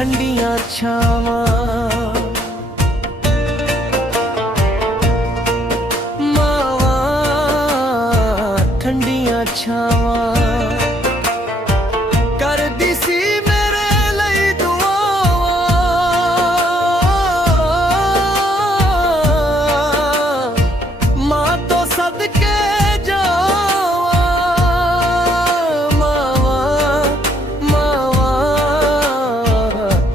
ठंडियां छावां मावां ठंडियां छावां करदी सी मेरे लई दुआवां मां तो सदके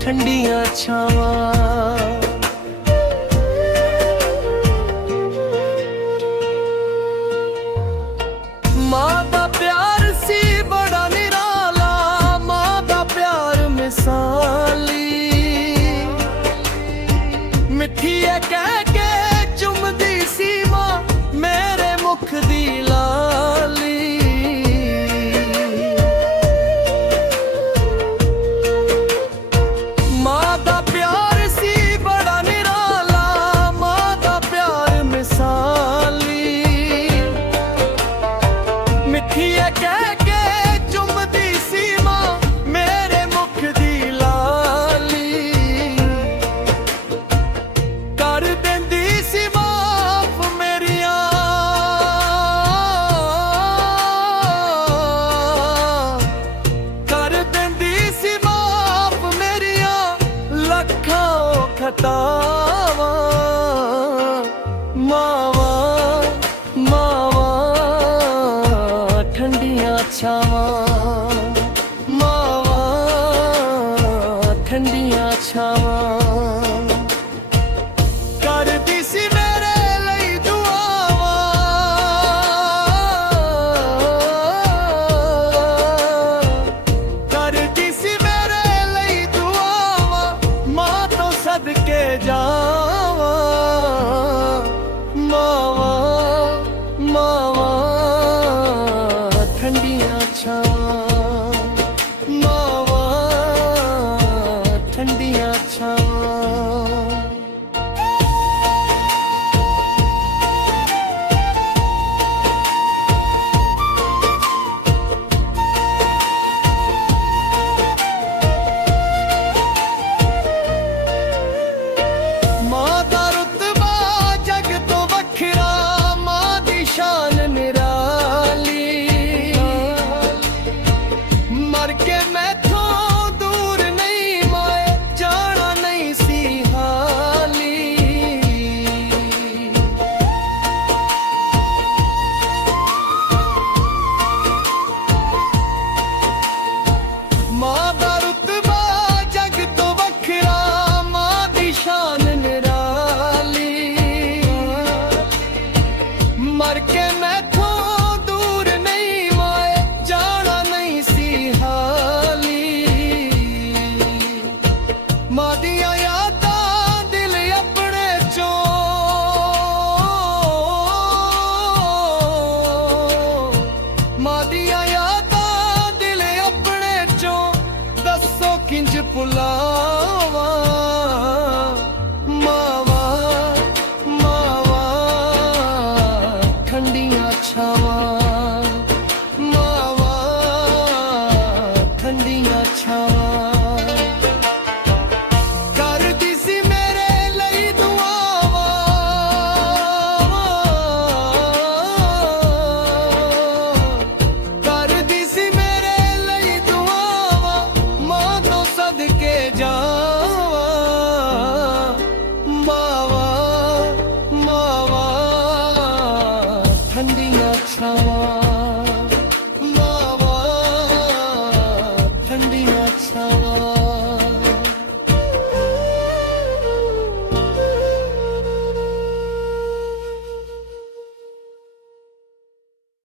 ठंडियां छावां मां दा प्यार सी बड़ा निराला मां दा प्यार मिसाली मिठी है कह के चुमदी सी मां मेरे मुख दी लाली कह के चुमदी सी मां मेरे मुख दी लाली कर देंदी सी माफ मेरियां कर देंदी सी माफ मेरियां लखां खतावां मावां ठंडियां छावां मावां ठंडियां छावां करदी सी मेरे लई दुआवां करदी सी मेरे लई दुआवां मां तो सदके जावां मावां मावां ठंडियां छावां मावां ठंडियां छावां मां दा रुतबा जग तो वखरा मां दी शान निराली मर के मैथों दूर नहीं माए जाना नहीं सी हाली मां दा रुतबा जग तो वखरा मां दी शान निराली मर के मैथों दूर नहीं माए जाना नहीं सी हाली मां दियां यादां दिल अपने चों मां दियां यादां दिल अपने चों दसो किंज भुलावां मावां मावां ठंडियां छावां मावां ठंडियां छावां करदी सी मेरे लई दुआवां करदी सी मेरे लई दुआवां मां तो सदके जावां मावां मावां ठंडियां छावां